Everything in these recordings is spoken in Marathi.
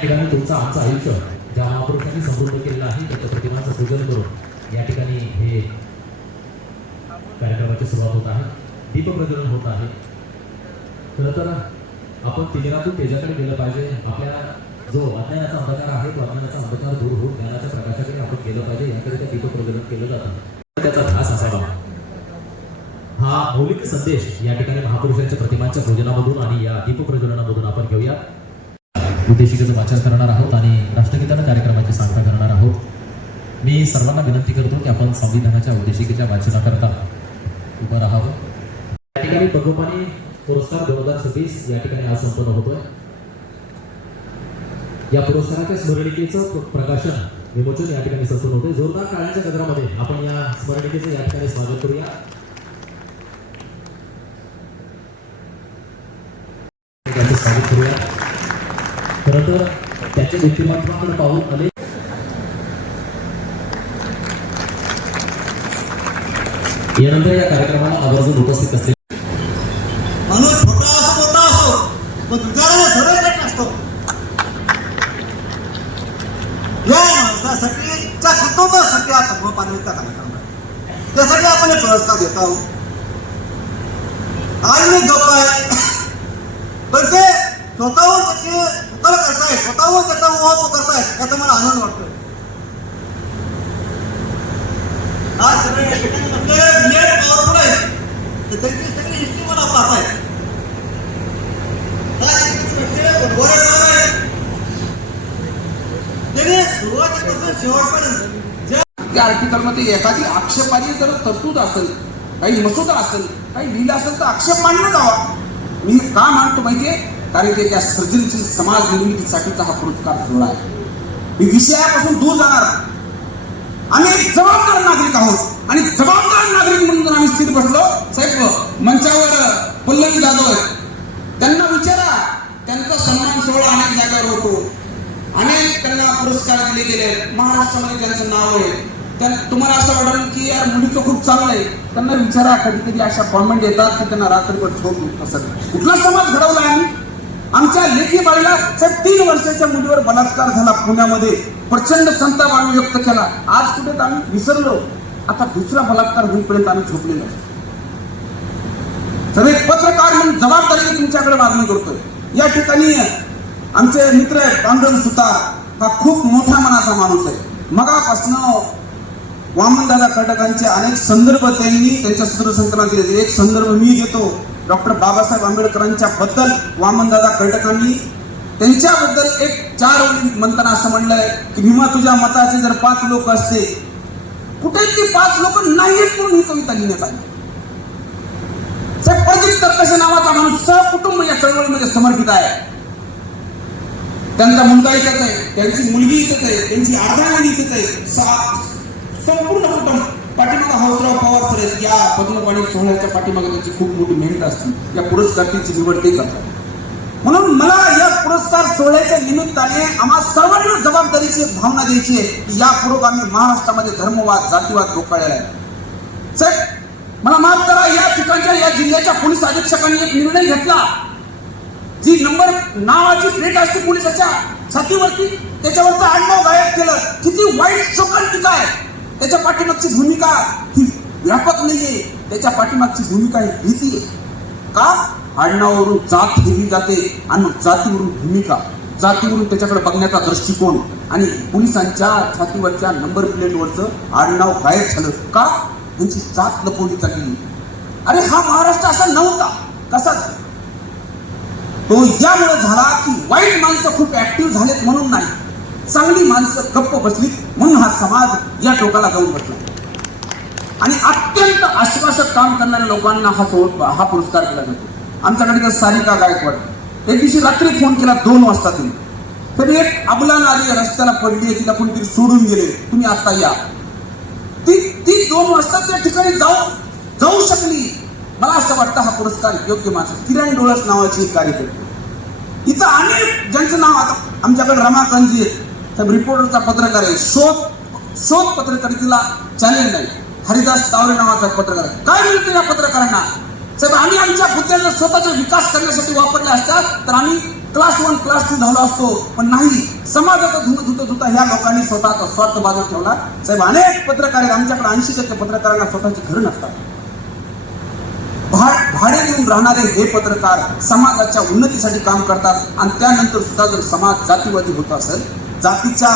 ठिकाणी तुमचं आमचं आयुष्य ज्या महापुरुषांनी समृद्ध केलेलं आहे त्याच्या प्रतिमांचं पूजन करून या ठिकाणी हे कार्यक्रमाची सुरुवात होत आहे. दीपप्रज्वलन होत आहे. खरं तर आपण तिजोरीतून तेजाकडे गेलं पाहिजे. आपल्या जो अज्ञानाचा अंधकार आहे तो अज्ञानाचा अंधकार दूर होऊन ज्ञानाच्या प्रकाशाकडे आपण गेलं पाहिजे. याकरिता दीपप्रज्वलन केलं जातं. त्याचा ध्यास असावा. हा मौलिक संदेश या ठिकाणी महापुरुषांच्या प्रतिमांच्या पूजनामधून आणि या दीपप्रज्वलनामधून आपण घेऊया. उद्देशिकेचं वाचन करणार आहोत आणि राष्ट्रगीतानं कार्यक्रमाची सांगता करणार आहोत. मी सर्वांना विनंती करतो की आपण संविधानाच्या उद्देशिकेच्या वाचनाकरता उभं राहावं. या ठिकाणी भगोपानी पुरस्कार 2026 या ठिकाणी आज संपन्न होतोय. या पुरस्काराच्या स्मरणिकेचं प्रकाशन विमोचन या ठिकाणी संपन्न होतोय. जोरदार टाळ्यांच्या गजरामध्ये आपण या स्मरणिकेचं या ठिकाणी स्वागत करूया. स्वागत करूया. खरं तर त्याच्या व्यक्तिमत्वाकडे पाहून अनेक यानंतर या कार्यक्रमाला आवर्जून उपस्थित असते. माणूस छोटा असो मोठा असो पण विचाराने सरळ नसतो. या माणसासाठी त्या कुटुंबासाठी हा सर्वपानिका कार्यक्रम आहे. त्यासाठी आपण हे पुरस्कार देत आहोत. आज मी गप्प आहे पण ते स्वतःवर त्याची उतर करताय, स्वतःवर त्याचा उहाप करताय याचा मला आनंद वाटतोय. आज सगळे पॉवरफुल आहे त्यांची सगळी हिस्ट्री मला पाहताय. त्याने सुरुवातीपासून शेवटपर्यंत त्या आर्टिकलमध्ये एखादी आक्षेपार्ह जर तरतूद असेल, काही मसुदा असेल, काही लिहिलं असेल तर आक्षेप मांडण्यात यावा. मी का मानतो माहितीये? कारण ते त्या सर्जनशील समाज निर्मितीसाठीचा हा पुरस्कार सोहळा आहे. मी विषयापासून दूर जाणार. आम्ही एक जबाबदार नागरिक आहोत आणि जबाबदार नागरिक म्हणून जर आम्ही स्थिर बसलो. साहेब मंचावर पल्लवी जाधव आहेत, त्यांना विचारा. त्यांचा सन्मान सोहळा अनेक जागेवर होतो, अनेक त्यांना पुरस्कार दिले गेले. महाराष्ट्रामध्ये त्यांचं नाव आहे. तुम्हाला असं वाटेल की यार मुलीचं खूप चांगलं आहे, त्यांना विचारा. कधी कधी अशा कॉमेंट येतात की त्यांना रात्रभर झोप असं. कुठला समाज घडवला आम्ही? आमच्या लेखी बाईला 3 वर्षाच्या मुलीवर बलात्कार झाला पुण्यामध्ये. प्रचंड संताप आम्ही व्यक्त केला. आज कुठे आम्ही विसरलो. आता दुसरा बलात्कार होईपर्यंत आम्ही झोपलेलो असतो. सगळे पत्रकार म्हणून जबाबदारीने तुमच्याकडे मागणी करतोय. या ठिकाणी आमचे मित्र पांडुरंग सुतार हा खूप मोठ्या मनाचा माणूस आहे. मगापासून वामनदादा कर्डकांचे अनेक संदर्भ त्यांनी त्यांच्या सूत्रसंकलनात दिले. एक संदर्भ मी देतो. डॉक्टर बाबासाहेब आंबेडकरांच्या बद्दल वामनदादा कर्डकांनी त्यांच्याबद्दल एक 4 ओळी म्हणताना असं म्हणलंय की भीमा तुझ्या मताचे जर 5 लोक असते, कुठे ती 5 लोक नाहीत म्हणून ही कविता लिहिण्यात आली. प्रदीप तरकसे नावाचा माणूस सहकुटुंब या चळवळीमध्ये समर्पित आहे. त्यांचा मुलगा इथेच आहे, त्यांची मुलगी इथेच आहे, त्यांची अर्धा मुली इथेच आहे. संपूर्ण कुटुंब पाठीमागा हौसराव पवार सर आहेत. या पद्मपाणी सोहळ्याच्या पाठीमागे त्यांची खूप मोठी मेहनत असते. या पुरस्काराची निवड ते करतात. म्हणून मला या पुरस्कार सोहळ्याच्या निमित्ताने आम्हा सर्वांना जबाबदारीची भावना द्यायची आहे की या पुरोगामी महाराष्ट्रामध्ये धर्मवाद, जातीवाद रोखलेला आहे. साहेब मला माफ करा, या ठिकाणच्या या जिल्ह्याच्या पोलीस अधीक्षकांनी एक निर्णय घेतला. जी नंबर नावाची प्लेट असते पोलिसाच्या छातीवरती, त्याच्यावरचं आडनाव गायब केलं. किती वाईट शोकांतिका आहे. त्याच्या पाठीमागची भूमिका ही व्यापक नाहीये. त्याच्या पाठीमागची भूमिका ही भीती आहे. का? आडनावावरून जात हेरली जाते आणि जातीवरून भूमिका, जातीवरून त्याच्याकडे बघण्याचा दृष्टिकोन आणि पोलिसांच्या छातीवरच्या नंबर प्लेटवरचं आडनाव गायब झालं. का? त्यांची जात लपवली चालली. अरे हा महाराष्ट्र असा नव्हता. कसा तो यामुळे झाला की वाईट माणसं खूप ऍक्टिव्ह झालेत म्हणून नाही, चांगली माणसं गप्प बसली म्हणून हा समाज या टोकाला जाऊन बसला. आणि अत्यंत आश्वासक काम करणाऱ्या लोकांना हा पुरस्कार दिला जातो. आमच्याकडे तर सारिका गायकवाड एक दिवशी रात्री फोन केला 2 वाजता. तरी एक अबलान आली, रस्त्याला पडली, तिला कोणतरी सोडून गेले, तुम्ही आता या. ती 2 वाजता त्या ठिकाणी जाऊ शकली. मला असं वाटतं हा पुरस्कार योग्य माणसं. किरण डोळस नावाची एक कार्यकर्ती. इथं अनेक ज्यांचं नाव आता आमच्याकडे रमाकांतजी आहेत, रिपोर्टरचा पत्रकार आहे. शोध पत्रकारितेला चॅलेंज नाही. हरिदास तावरे नावाचा पत्रकार आहे. काय मिळतं या पत्रकारांना? साहेब आम्ही आमच्या बुद्ध्यांना स्वतःचा विकास करण्यासाठी वापरले असतात तर आम्ही क्लास 1 क्लास 2 झालो असतो, पण नाही. समाजाचा धुणं धुता ह्या लोकांनी स्वतःचा स्वार्थ बाजूला ठेवला. साहेब, अनेक पत्रकार आहेत आमच्याकडे, 80% पत्रकारांना स्वतःची घरं नसतात. भाडे देऊन राहणारे हे पत्रकार समाजाच्या उन्नतीसाठी काम करतात आणि त्यानंतर सुद्धा जर समाज जातीवादी होत असेल, जातीच्या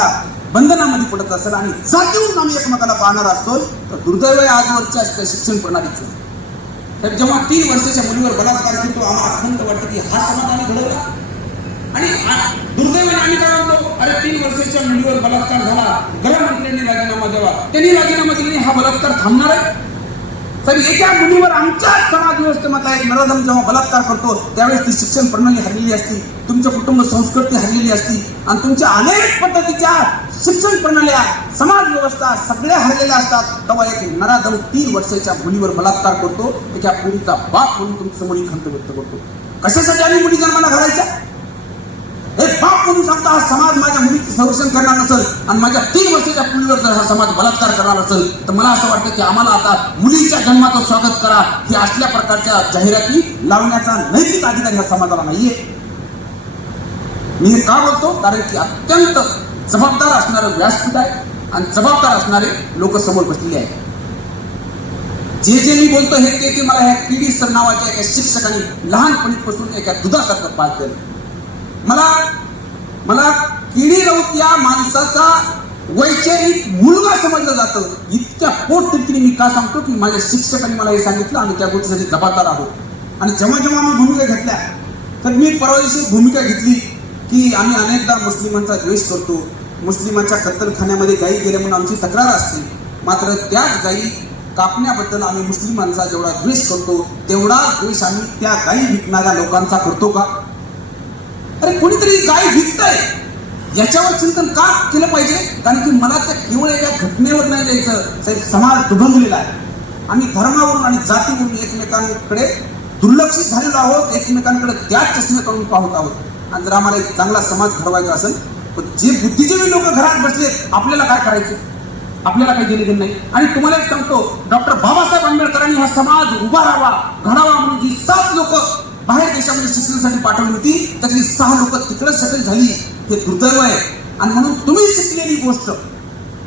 बंधनामध्ये पडत असेल आणि जातीवरून आम्ही एकमेकाला पाहणार असतो, तर दुर्दैव आहे आजवरच्या शिक्षण प्रणालीचं. तर जेव्हा 3 वर्षाच्या मुलीवर बलात्कार करतो, आम्हाला खंत वाटतं की हा समाज आम्ही घडवला. आणि दुर्दैवाने आम्ही काय म्हणतो, अरे 3 वर्षाच्या मुलीवर बलात्कार झाला, गृहमंत्र्यांनी राजीनामा द्यावा. त्यांनी राजीनामा दिला, हा बलात्कार थांबणार आहे? तर एका मुलीवर आमच्या समाज व्यवस्थेमधला एक नराधम जेव्हा बलात्कार करतो, त्यावेळेस ती शिक्षण प्रणाली हरलेली असती, तुमचं कुटुंब संस्कृती हरलेली असती आणि तुमच्या अनेक पद्धतीच्या शिक्षण प्रणाल्या, समाज व्यवस्था सगळ्या हरलेल्या असतात. तेव्हा एक नराधम 3 वर्षाच्या मुलीवर बलात्कार करतो, त्याच्या मुलीचा बाप म्हणून तुमच्यासमोर खंत व्यक्त करतो. कशासाठी आम्ही मुली जन्माला घालायच्या? एक बाप म्हणून सांगता हा समाज माझ्या मुलीचं संरक्षण करणार नसेल आणि माझ्या 3 वर्षाच्या मुलीवर जर हा समाज बलात्कार करणार असेल, तर मला असं वाटतं की आम्हाला आता मुलीच्या जन्माचं स्वागत करा ही असल्या प्रकारच्या जाहिराती लावण्याचा नैतिक अधिकार ह्या समाजाला नाहीये. मी हे का बोलतो? कारण की अत्यंत जबाबदार असणारं व्यासपीठ आहे आणि जबाबदार असणारे लोक समोर बसलेले आहेत. जे मी बोलतो हे ते मला ह्या किडी सर नावाच्या एका शिक्षकांनी लहानपणीपासून एका दुधासारखं पाळलं. मला किडी राऊत या माणसाचा वैचारिक मुलगा समजलं जातं. इतक्या पोटतिडकीने मी का सांगतो की माझ्या शिक्षकांनी मला हे सांगितलं आणि त्या गोष्टीसाठी जबाबदार आहोत. आणि जेव्हा आम्ही भूमिका घेतल्या, तर मी परवा दिवशी भूमिका घेतली की आम्ही अनेकदा मुस्लिमांचा द्वेष करतो, मुस्लिमांच्या कत्तलखान्यामध्ये गायी गेल्या म्हणून आमची तक्रार असते. मात्र त्याच गायी कापण्याबद्दल आम्ही मुस्लिमांचा जेवढा द्वेष करतो, तेवढा द्वेष आम्ही त्या गायी विकणाऱ्या लोकांचा करतो का? अरे कोणीतरी गाय विकताय याच्यावर चिंतन का केलं पाहिजे? कारण की मला त्या केवळ एका घटनेवर नाही द्यायचं. साहेब, समाज दुभंगलेला आहे. आम्ही धर्मावरून आणि जातीवरून एकमेकांकडे दुर्लक्षित झालेलो आहोत, एकमेकांकडे त्याच चष्म्याकडून पाहत आहोत. आणि जर आम्हाला एक चांगला समाज घडवायचा असेल, तर जे बुद्धिजीवी लोक घरात बसलेत, आपल्याला काय करायचं? आपल्याला काही देणे नाही. आणि तुम्हाला एक सांगतो, डॉक्टर बाबासाहेब आंबेडकरांनी हा समाज उभा राहावा, घडावा म्हणून जी 7 लोक बाहेर देशामध्ये शिक्षणासाठी पाठवली होती, त्यातली 6 लोक तिकडे सेटल झाली. हे दुर्दैव आहे. आणि म्हणून तुम्ही शिकलेली गोष्ट,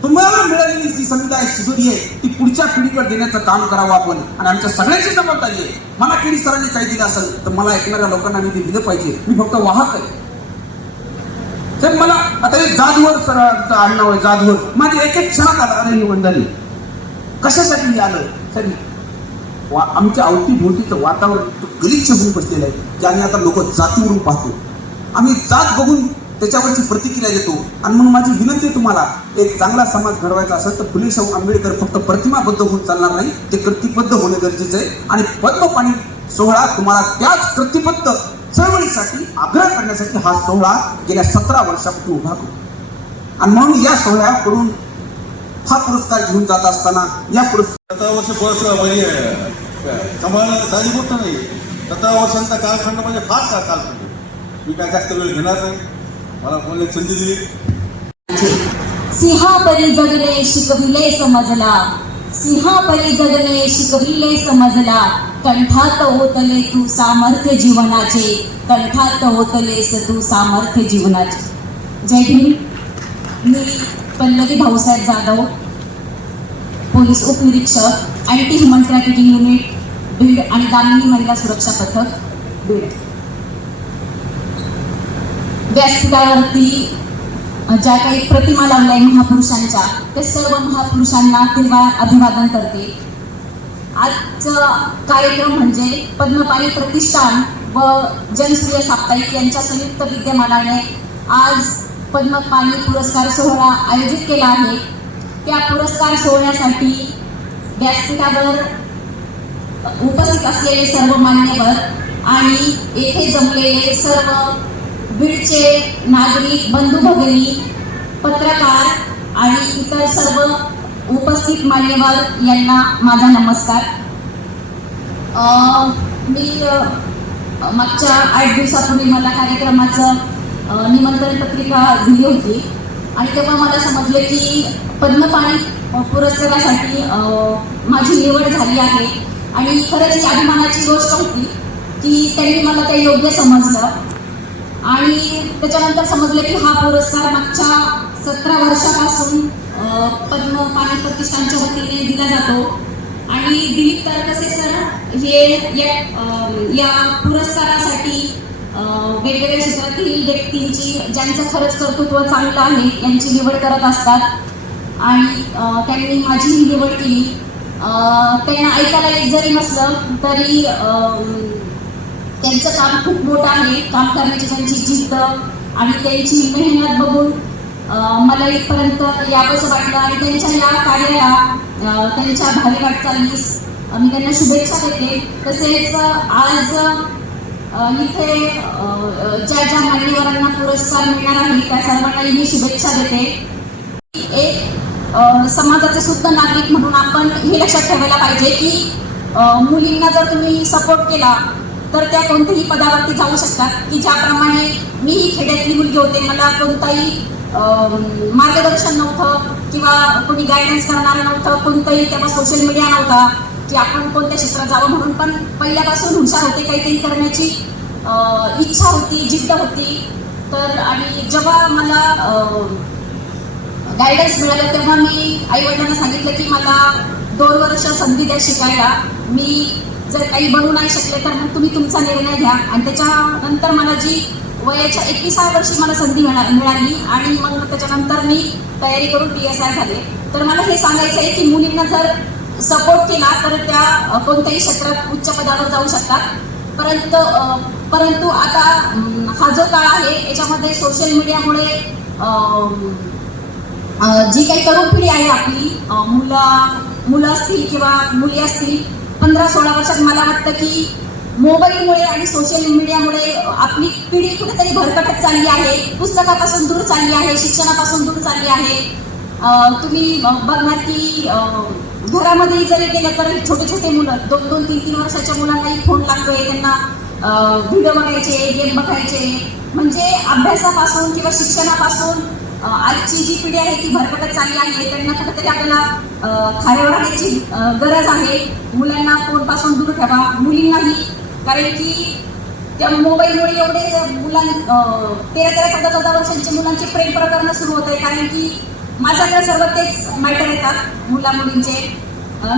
तुम्हाला मिळालेली जी समुदाय शिदोरी आहे, ती पुढच्या पिढीवर देण्याचं काम करावं आपण. आणि आमच्या सगळ्यांची जबाबदारी आहे. मला केडी सरांनी काही दिलं असेल तर मला ऐकणाऱ्या लोकांना मी ते दिलं पाहिजे. मी फक्त वाहक आहे. तर मला आता एक जाधवर सरांचं आडनाव आहे, जाधवर. माझी एक क्षणात आला, अरे निवड झाली, कशासाठी आलं? तरी आमच्या अवतीभोवतीचं वातावरण गलिच्छ होऊन बसलेलं आहे की आम्ही आता लोक जातीवरून पाहतो. आम्ही जात बघून त्याच्यावरची प्रतिक्रिया देतो. आणि म्हणून माझी विनंती आहे तुम्हाला, एक चांगला समाज घडवायचा असेल तर फुले शाहू आंबेडकर फक्त प्रतिमाबद्ध होऊन चालणार नाही, ते कृतीबद्ध होणे गरजेचं आहे. आणि पद्मपाणी सोहळा तुम्हाला त्याच कृतीबद्ध चळवळीसाठी आग्रह करण्यासाठी हा सोहळा गेल्या 17 वर्षापासून उभा करतो. आणि म्हणून या सोहळ्याकडून हा पुरस्कार घेऊन जात असताना या 17 वर्ष पुरस्कार म्हणजे कमाल साधी गोष्ट नाही. 17 वर्षांचा कालखंड म्हणजे फार कालखंड. मी काय जास्त वेळ घेणार नाही, मला कोणी संधी दिली. सिंहापरी जगणे शिकविले समजला, सिंहापरी जगणे शिकविले समजला, कंठात ओतले तू सामर्थ्य जीवनाचे, कंठात ओतलेस तू सामर्थ्य जीवनाचे. जय भीम. मी पल्लवी भाऊसाहेब जाधव, पोलीस उपनिरीक्षक, anti human trafficking unit Beed आणि दामिनी महिला सुरक्षा पथक बीड. व्यासपीठावरती ज्या काही प्रतिमा लावल्या महापुरुषांच्या, ते सर्व महापुरुषांना तीव्र अभिवादन करते. आजचा कार्यक्रम म्हणजे पद्मपाणी प्रतिष्ठान व जनसूर्य साप्ताहिक यांच्या संयुक्त विद्यमानाने आज पद्मपाणी पुरस्कार सोहळा आयोजित केला आहे. त्या पुरस्कार सोहळ्यासाठी व्यासपीठावर उपस्थित असलेले सर्व मान्यवर आणि येथे जमलेले सर्व बीडचे नागरिक बंधू भगिनी, पत्रकार आणि इतर सर्व उपस्थित मान्यवर यांना माझा नमस्कार. मी मागच्या 8 दिवसापूर्वी मला कार्यक्रमाचं निमंत्रण पत्रिका दिली होती आणि तेव्हा मला समजले की पद्मपाणी पुरस्कारासाठी माझी निवड झाली आहे. आणि खरंच ही अभिमानाची गोष्ट होती की त्यांनी मला ते योग्य समजलं. आणि त्याच्यानंतर समजलं की हा पुरस्कार मागच्या 17 वर्षापासून पद्म पाणी प्रतिष्ठानच्या वतीने दिला जातो. आणि दिलीप तरकसे सर हे या पुरस्कारासाठी वेगवेगळ्या क्षेत्रातील व्यक्तींची ज्यांचं खरंच कर्तृत्व चांगलं आहे यांची निवड करत असतात. आणि त्यांनी माझीही निवड केली. त्यांना ऐकायला येत जरी नसलं तरी त्यांचं काम खूप मोठं आहे. काम करण्याची त्यांची जिद्द आणि त्यांची मेहनत बघून मला इथपर्यंत यावंसं वाटलं. आणि त्यांच्या या कार्याला त्यांच्या भावी वाटचालीस मी त्यांना शुभेच्छा देते. तसेच आज इथे ज्या मान्यवरांना पुरस्कार मिळणार आहे त्या सर्वांनाही मी शुभेच्छा देते. एक समाजाचे सुद्धा नागरिक म्हणून आपण हे लक्षात ठेवायला पाहिजे की मुलींना जर तुम्ही सपोर्ट केला तर त्या कोणत्याही पदावरती जाऊ शकतात. की ज्याप्रमाणे मीही खेड्यातली मुलगी होते, मला कोणताही मार्गदर्शन नव्हतं किंवा कोणी गायडन्स करणारं नव्हतं, कोणतंही तेव्हा सोशल मीडिया नव्हता की आपण कोणत्या क्षेत्रात जावं म्हणून. पण पहिल्यापासून हुशार होते, काहीतरी करण्याची इच्छा होती, जिद्द होती. तर आणि जेव्हा मला गायडन्स मिळालं तेव्हा मी आईवडिलांना सांगितलं की मला 2 वर्ष संधी द्या शिकायला. मी जर काही बनवू नाही शकले तर मग तुम्ही तुमचा निर्णय घ्या. आणि त्याच्यानंतर मला जी वयाच्या 21व्या वर्षी मला संधी मिळाली आणि मग त्याच्यानंतर मी तयारी करून PSI झाले. तर मला हे सांगायचं आहे की मुलींना जर सपोर्ट केला तर त्या कोणत्याही क्षेत्रात उच्च पदावर जाऊ शकतात. परंतु आता हा जो काळ आहे याच्यामध्ये सोशल मीडियामुळे जी काही तरुण पिढी आहे आपली, मुलं असतील किंवा मुली असतील 15-16 वर्षात, मला वाटतं की मोबाईलमुळे आणि सोशल मीडियामुळे आपली पिढी कुठेतरी भरकटत चालली आहे, पुस्तकापासून दूर चालली आहे, शिक्षणापासून दूर चालली आहे. तुम्ही बघणार की घरामध्ये जरी गेलं तर छोटे छोटे मुलं 2-2, 3-3 वर्षाच्या मुलांनाही फोन लागतोय. त्यांना व्हिडिओ बघायचे, गेम बघायचे, म्हणजे अभ्यासापासून किंवा शिक्षणापासून आजची जी पिढी आहे ती भरकटत चालली आहे. त्यांना कुठेतरी आपल्याला खाऱ्यावर आणण्याची गरज आहे. मुलांना फोनपासून दूर ठेवा, मुलींनाही. कारण की त्या मोबाईलमुळे एवढे मुलांना 13-14 वर्षांच्या मुलांचे प्रेम प्रकरण सुरू होत आहे. कारण की माझ्याकडे सर्व तेच मॅटर येतात मुला-मुलींचे.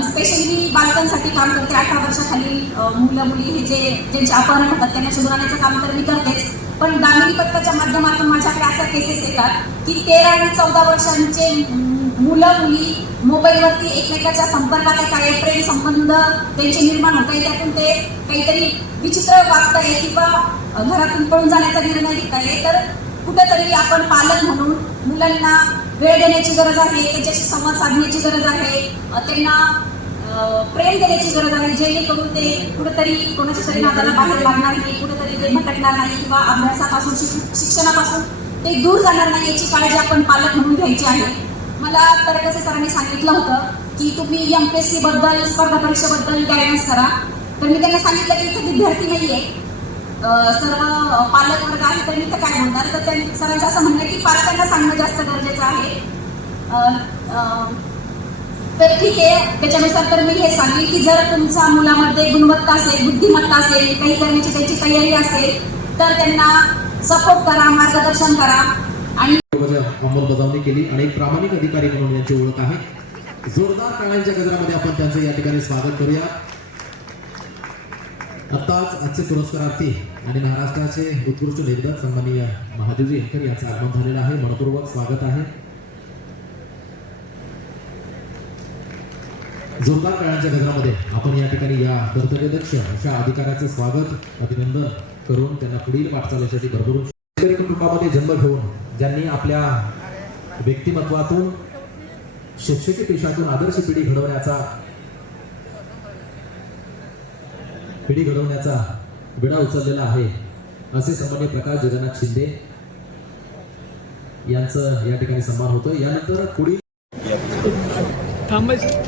स्पेशली बालकांसाठी काम करते. 18 वर्षाखालील मुलं-मुली हे ज्यांचे अपहरण होतात त्यांना शोधून आणण्याचं काम तर मी करतेच. पण दामिनी पथकाच्या माध्यमातून माझ्याकडे अशा केसेस येतात की 13 आणि 14 वर्षांचे मुलं-मुली मोबाईलवरती एकमेकाच्या संपर्कात येत आहे, प्रेम संबंध त्यांचे निर्माण होत आहे. त्यातून ते काहीतरी विचित्र वागत आहे किंवा घरातून पळून जाण्याचा निर्णय घेत आहे. तर कुठेतरी आपण पालक म्हणून मुलांना वेळ देण्याची गरज आहे, त्यांच्याशी संवाद साधण्याची गरज आहे, त्यांना प्रेम देण्याची गरज आहे, जेणेकरून ते कुठेतरी कोणाच्या तरी नादाला बाहेर लागणार नाही, कुठेतरी ते भटकणार नाही किंवा अभ्यासापासून शिक्षणापासून ते दूर जाणार नाही याची काळजी आपण पालक म्हणून घ्यायची आहे. मला तरकसे सरांनी सांगितलं होतं की तुम्ही MPSC बद्दल, स्पर्धा परीक्षेबद्दल गायडन्स करा. तर मी त्यांना सांगितलं की इथे विद्यार्थी नाहीये, सर्व पालक वर्ग आहे, तर मी तर काय म्हणणार. तर सरांचं असं म्हणणं की पालकांना सांगणं जास्त गरजेचं आहे. तर ठीक आहे, त्याच्यानुसार तर मी हे सांगेन की जर तुमच्या मुलामध्ये गुणवत्ता असेल, बुद्धिमत्ता असेल, काही करण्याची त्यांची तयारी असेल तर त्यांना सपोर्ट करा, मार्गदर्शन करा. आणि अंमलबजावणी केली आणि एक प्रामाणिक अधिकारी म्हणून यांची ओळख आहे. जोरदार टाळ्यांच्या गजरामध्ये आपण त्यांचं या ठिकाणी स्वागत करूया. आत्ताच आजचे पुरस्कारार्थी आणि महाराष्ट्राचे उत्कृष्ट लेखक सन्माननीय महादेवजी येनकर यांचं आगमन झालेलं आहे. मनपूर्वक स्वागत आहे. जोरदार टाळ्यांच्या गजरामध्ये आपण या ठिकाणी या कर्तव्यदक्ष अशा अधिकाऱ्याचं स्वागत, अभिनंदन करून त्यांना पुढील वाटचालीसाठी भरभरून कुटुंबामध्ये जन्म घेऊन ज्यांनी आपल्या व्यक्तिमत्वातून शिक्षकी पेशातून आदर्श पिढी घडवण्याचा विडा उचललेला आहे असे सन्माननीय प्रकाश जगन्नाथ शिंदे यांचं या ठिकाणी सन्मान होतं. यानंतर पुढील थांबायचं.